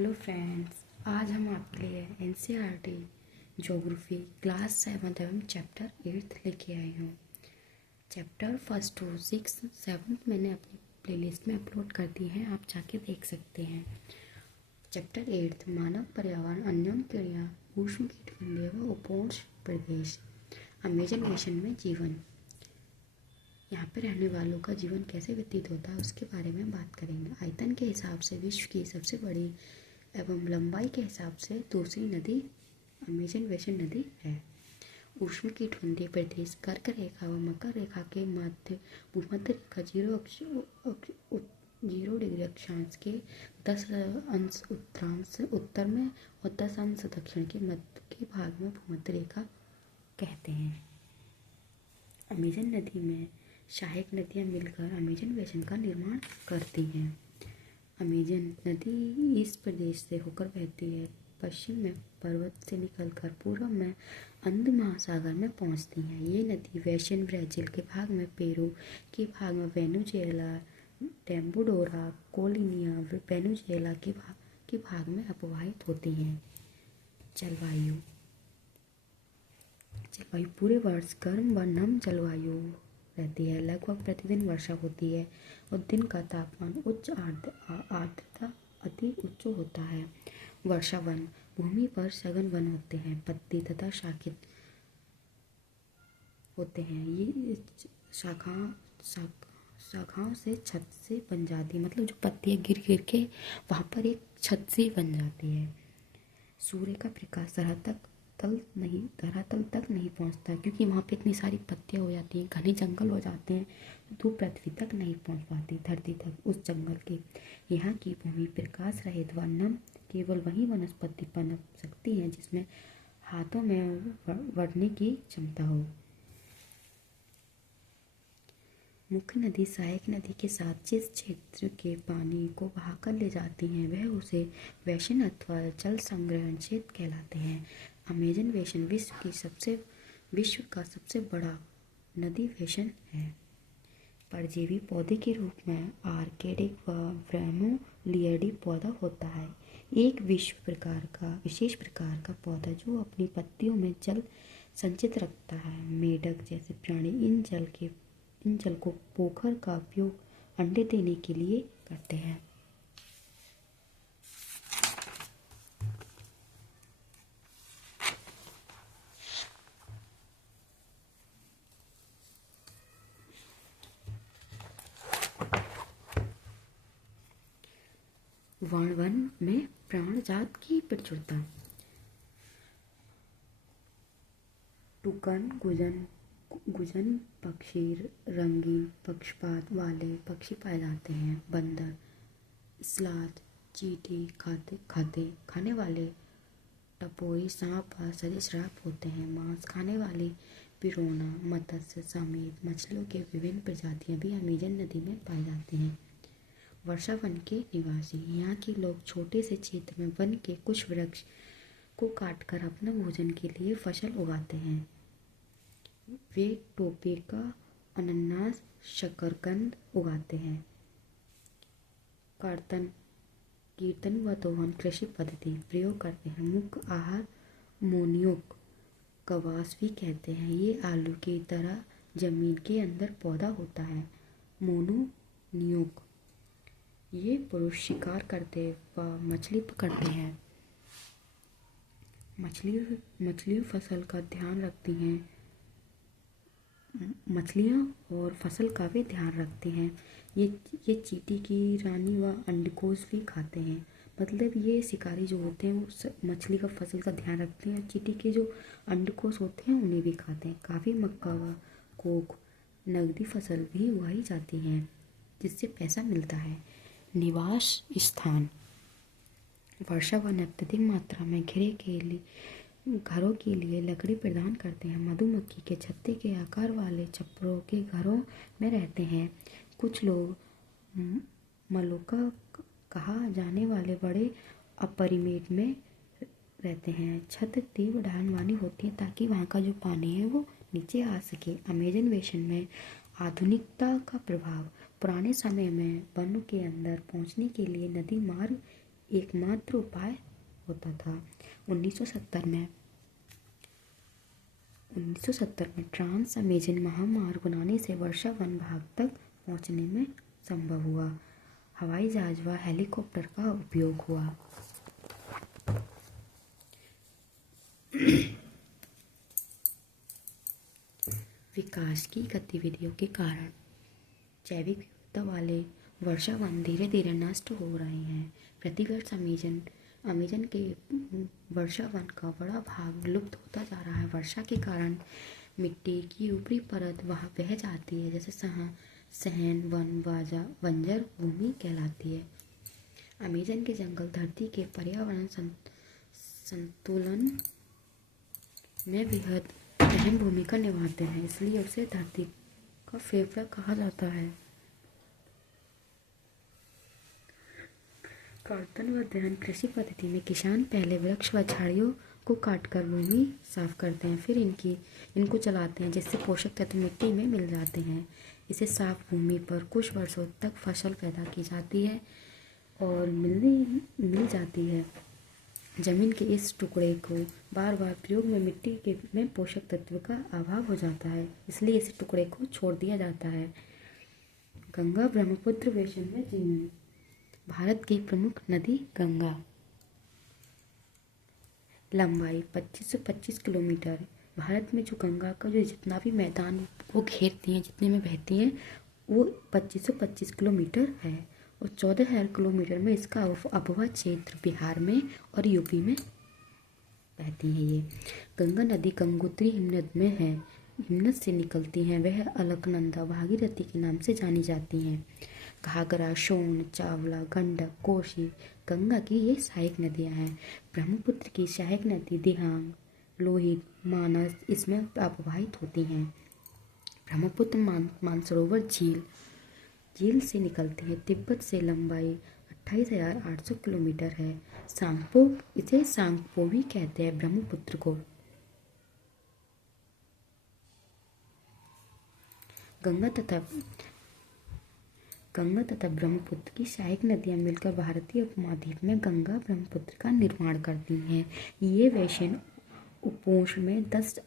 Hello friends, आज हम आपके लिए एनसीईआरटी ज्योग्राफी क्लास 7 एवं चैप्टर 8 लेके आई हूँ। चैप्टर फर्स्ट टू 6 7 मैंने अपनी प्लेलिस्ट में अपलोड कर दी है, आप जाके देख सकते हैं। चैप्टर 8 मानव पर्यावरण अन्योन क्रिया उष्ण कटिबंधीय व उपोष्ण प्रदेश अमेजन बेसिन में जीवन। यहाँ पे रहने वालों का जीवन कैसे व्यतीत होता है उसके बारे में बात करेंगे। आयतन के हिसाब से विश्व की सबसे बड़ी एवं लंबाई के हिसाब से दूसरी नदी अमेजन बेसिन नदी है। उष्ण कटिबंधीय प्रदेश कर्क रेखा व मकर रेखा के मध्य भूमध्य रेखा 0 डिग्री अक्षांश के 10 अंश उत्तरांश उत्तर में और 10 अंश दक्षिण के मध्य के भाग में भूमध्य रेखा कहते हैं। अमेजन नदी में सहायक नदियाँ मिलकर अमेजन बेसिन का निर्माण करती हैं। अमेजन नदी इस प्रदेश से होकर बहती है, पश्चिम में पर्वत से निकलकर पूर्व में अंध महासागर में पहुंचती है। ये नदी बेसिन ब्राज़ील के भाग में, पेरू के भाग में, वेनेजुएला, टेम्बोडोरा, कोलिनिया, वेनेजुएला के भाग में अपवाहित होती हैं। जलवायु पूरे वर्ष गर्म व नम जलवायु रहती है। लगभग प्रतिदिन वर्षा होती है और दिन का तापमान उच्च आर्द्रता अति उच्च होता है। वर्षा वन भूमि पर सघन वन होते हैं, पत्ती तथा शाखित होते हैं। ये शाखाओं से छत से बन जाती है, मतलब जो पत्तियां गिर गिर के वहाँ पर एक छत से बन जाती है। सूर्य का प्रकाश धरातल तक नहीं पहुंचता, क्योंकि वहाँ पे इतनी सारी पत्तियां हो जाती हैं, घने जंगल हो जाते हैं, धूप पृथ्वी तक नहीं पहुंच पाती, धरती तक उस जंगल के। यहाँ की भूमि प्रकाश रहित व नम, केवल वही वनस्पति पनप सकती है जिसमें हाथों में बढ़ने की क्षमता हो। मुख्य नदी सहायक नदी के साथ जिस क्षेत्र के पानी को बहाकर ले जाती हैं वह उसे बेसिन अथवा जल संग्रहण क्षेत्र कहलाते हैं। अमेजन बेसिन विश्व का सबसे बड़ा नदी बेसिन है। परजीवी पौधे के रूप में आर्केडिक व ब्रोमेलियाडी पौधा होता है। एक विशेष प्रकार का पौधा जो अपनी पत्तियों में जल संचित रखता है। मेढक जैसे प्राणी इन जल को पोखर का उपयोग अंडे देने के लिए करते हैं। वन में प्राणजात की प्रचुरता। टुकन, गुजन पक्षी, रंगीन पक्षपात वाले पक्षी पाए जाते हैं। बंदर, स्लाथ, चींटी खाने वाले टपोरी, सांप व सरीसृप होते हैं। मांस खाने वाले पिरोना, मत्स्य समेत मछलियों के विभिन्न प्रजातियां भी अमेजन नदी में पाई जाती हैं। वर्षा वन के निवासी यहाँ के लोग छोटे से क्षेत्र में वन के कुछ वृक्ष को काटकर अपना भोजन के लिए फसल उगाते हैं। वे टोपेका, अनानास, शकरकंद उगाते हैं। कीर्तन व दोहन कृषि पद्धति प्रयोग करते हैं। मुख्य आहार मोनियोक, कवास भी कहते हैं। ये आलू की तरह जमीन के अंदर पौधा होता है। मोनोनियोक ये पुरुष शिकार करते व मछली पकड़ते हैं। मछलियाँ फसल का ध्यान रखती हैं। मछलियाँ और फसल का भी ध्यान रखते हैं। ये चींटी की रानी व अंडकोश भी खाते हैं। मतलब ये शिकारी जो होते हैं वो मछली का फसल का ध्यान रखते हैं, चींटी के जो अंडकोश होते हैं उन्हें भी खाते हैं। काफ़ी मक्का व कोक नगदी फसल भी उगाई जाती हैं जिससे पैसा मिलता है। निवास स्थान वर्षा वन अत्यधिक मात्रा में घरों के लिए लकड़ी प्रदान करते हैं। मधुमक्खी के छत्ते के आकार वाले छप्परों के घरों में रहते हैं। कुछ लोग मलुका कहा जाने वाले बड़े अपरिमेट में रहते हैं। छत तीव्र ढलान वाली होती है ताकि वहाँ का जो पानी है वो नीचे आ सके। अमेजन बेसिन में आधुनिकता का प्रभाव। पुराने समय में वनों के अंदर पहुँचने के लिए नदी मार्ग एकमात्र उपाय होता था। 1970 में 1970 में ट्रांस अमेजन महामार्ग बनाने से वर्षा वन भाग तक पहुंचने में संभव हुआ। हवाई जहाज व हेलीकॉप्टर का उपयोग हुआ। विकास की गतिविधियों के कारण जैविक विविधता वाले वर्षा वन धीरे धीरे नष्ट हो रहे हैं। प्रतिवर्ष अमेजन के वर्षा वन का बड़ा भाग लुप्त होता जा रहा है। वर्षा के कारण मिट्टी की ऊपरी परत वहाँ बह जाती है, जैसे सहन वन बंजर भूमि कहलाती है। अमेजन के जंगल धरती के पर्यावरण संतुलन में बेहद अहम भूमिका निभाते हैं, इसलिए उसे धरती का फेफड़ा कहा जाता है। कर्तन व दहन कृषि पद्धति में किसान पहले वृक्ष व झाड़ियों को काटकर भूमि साफ करते हैं, फिर इनको जलाते हैं, जिससे पोषक तत्व मिट्टी में मिल जाते हैं। इसे साफ भूमि पर कुछ वर्षों तक फसल पैदा की जाती है और मिल जाती है। जमीन के इस टुकड़े को बार बार प्रयोग में मिट्टी में पोषक तत्व का अभाव हो जाता है, इसलिए इस टुकड़े को छोड़ दिया जाता है। गंगा ब्रह्मपुत्र बेसिन में जीवन। भारत की प्रमुख नदी गंगा। लंबाई 2525 किलोमीटर। भारत में जो गंगा का जो जितना भी मैदान वो घेरती हैं, जितने में बहती हैं, वो 2525 किलोमीटर है और 14,000 किलोमीटर में इसका अगवा क्षेत्र बिहार में और यूपी में बहती है। ये गंगा नदी गंगोत्री हिमनद में है, हिमनद से निकलती हैं। वह अलकनंदा भागीरथी के नाम से जानी जाती हैं। घाघरा, सोन, चावला, गंडक, कोसी गंगा की ये सहायक नदियाँ हैं। ब्रह्मपुत्र की सहायक नदी दिहांग, लोहित, मानस इसमें प्रवाहित होती हैं। ब्रह्मपुत्र मानसरोवर झील से निकलती है। तिब्बत से लंबाई 28,800 किलोमीटर है। इसे सांगपो भी कहते हैं ब्रह्मपुत्र को। गंगा तथा ब्रह्मपुत्र की सहायक नदियां मिलकर भारतीय उपमहाद्वीप में गंगा ब्रह्मपुत्र का निर्माण करती हैं। ये बेसिन उपोष्ण में 10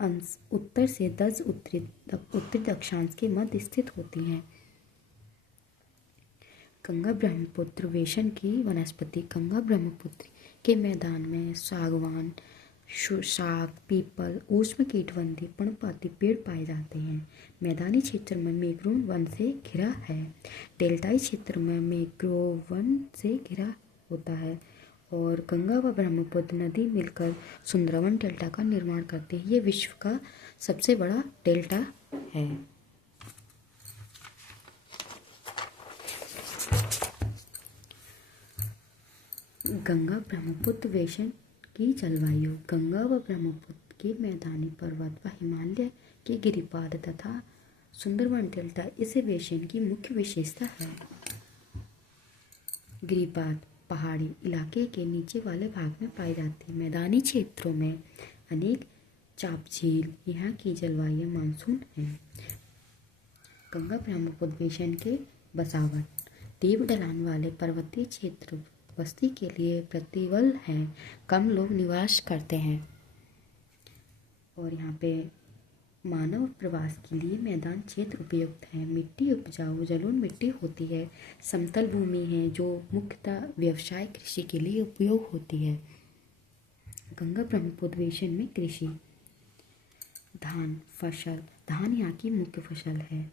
अंश उत्तर से 10 उत्तरी दक्षिणांश के मध्य स्थित होती हैं। गंगा ब्रह्मपुत्र बेसिन की वनस्पति। गंगा ब्रह्मपुत्र के मैदान में सागवान, शाक, पीपल, उष्णकटिबंधीय पर्णपाती पेड़ पाए जाते हैं। मैदानी क्षेत्र में मैंग्रोव वन से घिरा है। डेल्टाई क्षेत्र में मैंग्रोव वन से घिरा होता है और गंगा व ब्रह्मपुत्र नदी मिलकर सुंदरवन डेल्टा का निर्माण करते हैं। ये विश्व का सबसे बड़ा डेल्टा है। गंगा ब्रह्मपुत्र बेसिन की जलवायु। गंगा व ब्रह्मपुत्र के मैदानी पर्वत व हिमालय के गिरिपाद तथा सुंदरवन डेल्टा इस बेसिन की मुख्य विशेषता है। गिरिपाद पहाड़ी इलाके के नीचे वाले भाग में पाई जाती है। मैदानी क्षेत्रों में अनेक चाप झील। यहाँ की जलवायु मानसून है। गंगा ब्रह्मपुत्र बेसिन के बसावट। देव ढलान वाले पर्वतीय क्षेत्र बस्ती के लिए प्रतिबल हैं। कम लोग निवास करते हैं और यहाँ पे मानव प्रवास के लिए मैदान क्षेत्र उपयुक्त है। मिट्टी उपजाऊ जलोढ़ मिट्टी होती है। समतल भूमि है जो मुख्यतः व्यवसाय कृषि के लिए उपयोग होती है। गंगा ब्रह्मपुत्र बेसिन में कृषि। धान यहाँ की मुख्य फसल है।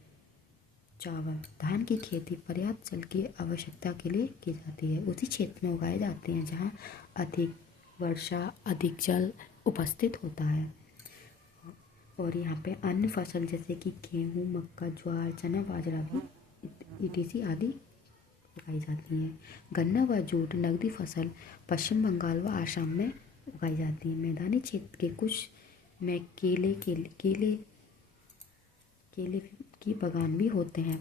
चावल। धान की खेती पर्याप्त जल की आवश्यकता के लिए की जाती है। उसी क्षेत्र में उगाए जाते हैं जहाँ अधिक वर्षा, अधिक जल उपस्थित होता है। और यहाँ पे अन्य फसल जैसे कि गेहूँ, मक्का, ज्वार, चना, बाजरा भी etc आदि उगाई जाती हैं। गन्ना व जूट नकदी फसल पश्चिम बंगाल व आसाम में उगाई जाती है। मैदानी क्षेत्र के कुछ में केले की बागान भी होते हैं।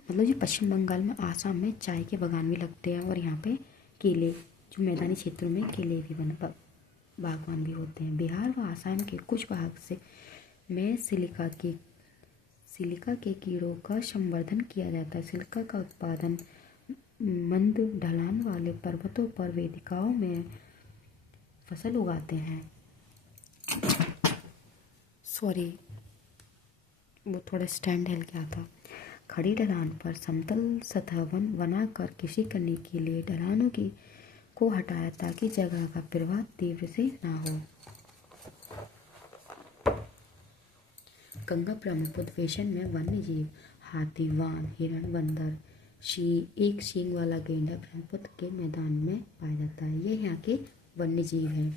मतलब जो पश्चिम बंगाल में, आसाम में चाय के बागान भी लगते हैं और यहाँ पे केले, जो मैदानी क्षेत्रों में केले भी बागवान भी होते हैं। बिहार व आसाम के कुछ भाग से में सिलिका के कीड़ों का संवर्धन किया जाता है। सिलिका का उत्पादन मंद ढलान वाले पर्वतों पर वेदिकाओं में फसल उगाते हैं। सॉरी, वो थोड़ा स्टैंड हिल गया था। खड़ी ढलान पर समतल सतह बनाकर कृषि करने के लिए ढलानों को हटाया ताकि जगह का प्रवाह तीव्र से ना हो। गंगा ब्रह्मपुत्र बेसिन में वन्य जीव हाथी, वान, हिरण, बंदर, एक सींग वाला गेंडा ब्रह्मपुत्र के मैदान में पाया जाता है। ये यहाँ के वन्य जीव हैं।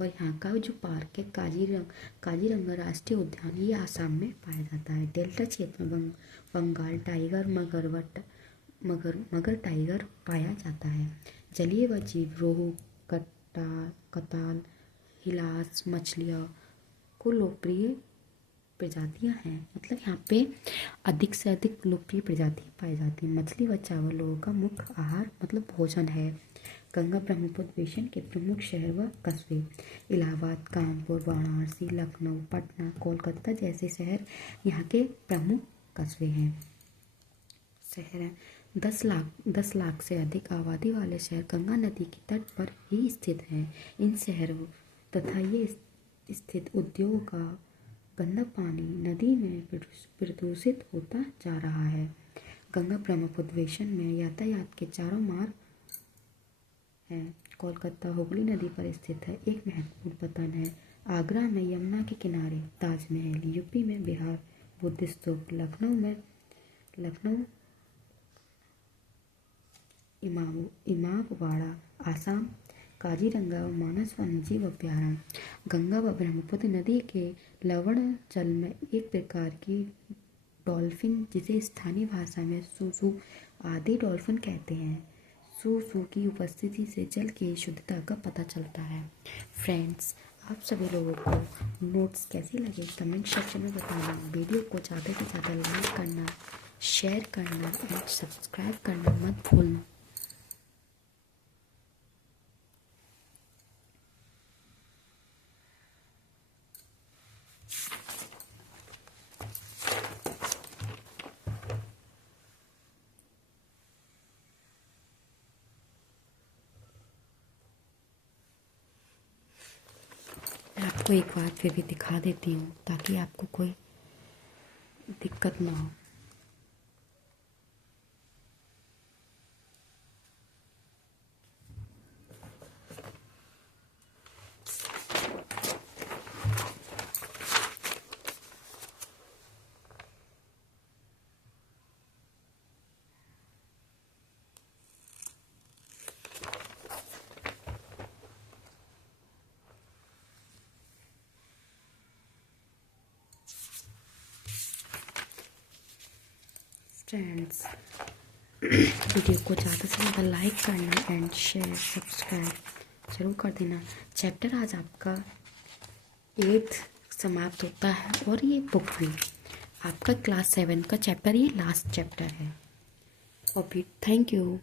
और यहाँ का जो पार्क है काजीरंगा राष्ट्रीय उद्यान, ये आसाम में पाया जाता है। डेल्टा क्षेत्र में बंगाल टाइगर, मगर टाइगर पाया जाता है। जलीय व जीव रोहू, कताल, हिलास मछलियाँ को लोकप्रिय प्रजातियां हैं। मतलब यहाँ पे अधिक से अधिक लोकप्रिय प्रजातियां पाई जाती हैं। मछली व चावल लोगों का मुख्य आहार मतलब भोजन है। गंगा ब्रह्मपुत्र बेसिन के प्रमुख शहर व कस्बे इलाहाबाद, कानपुर, वाराणसी, लखनऊ, पटना, कोलकाता जैसे शहर यहाँ के प्रमुख कस्बे हैं, शहर हैं। 10 लाख से अधिक आबादी वाले शहर गंगा नदी के तट पर ही स्थित हैं। इन शहरों तथा ये स्थित उद्योगों का गंदा पानी नदी में प्रदूषित होता जा रहा है। गंगा ब्रह्मपुत्र बेसिन में यातायात के चारों मार्ग हैं। कोलकाता हुगली नदी पर स्थित है। एक महत्वपूर्ण पतन है। आगरा में यमुना के किनारे ताजमहल, यूपी में बिहार बुद्ध स्तूप, लखनऊ इमामबाड़ा, आसाम काजीरंगा व मानस वन्यजीव अभयारण्य। गंगा व ब्रह्मपुत्र नदी के लवण जल में एक प्रकार की डॉल्फिन, जिसे स्थानीय भाषा में सूसू आदि डॉल्फिन कहते हैं, सूसू की उपस्थिति से जल की शुद्धता का पता चलता है। फ्रेंड्स, आप सभी लोगों को नोट्स कैसे लगे कमेंट सेक्शन में बताना। वीडियो को ज़्यादा से ज़्यादा लाइक करना, शेयर करना और सब्सक्राइब करना मत भूलना। आपको एक बार फिर भी दिखा देती हूँ ताकि आपको कोई दिक्कत ना हो। फ्रेंड्स, वीडियो को ज़्यादा से ज़्यादा लाइक करना एंड शेयर सब्सक्राइब ज़रूर कर देना। चैप्टर आज आपका 8th समाप्त होता है और ये बुक भी आपका क्लास 7 का चैप्टर, ये लास्ट चैप्टर है। और फिर थैंक यू।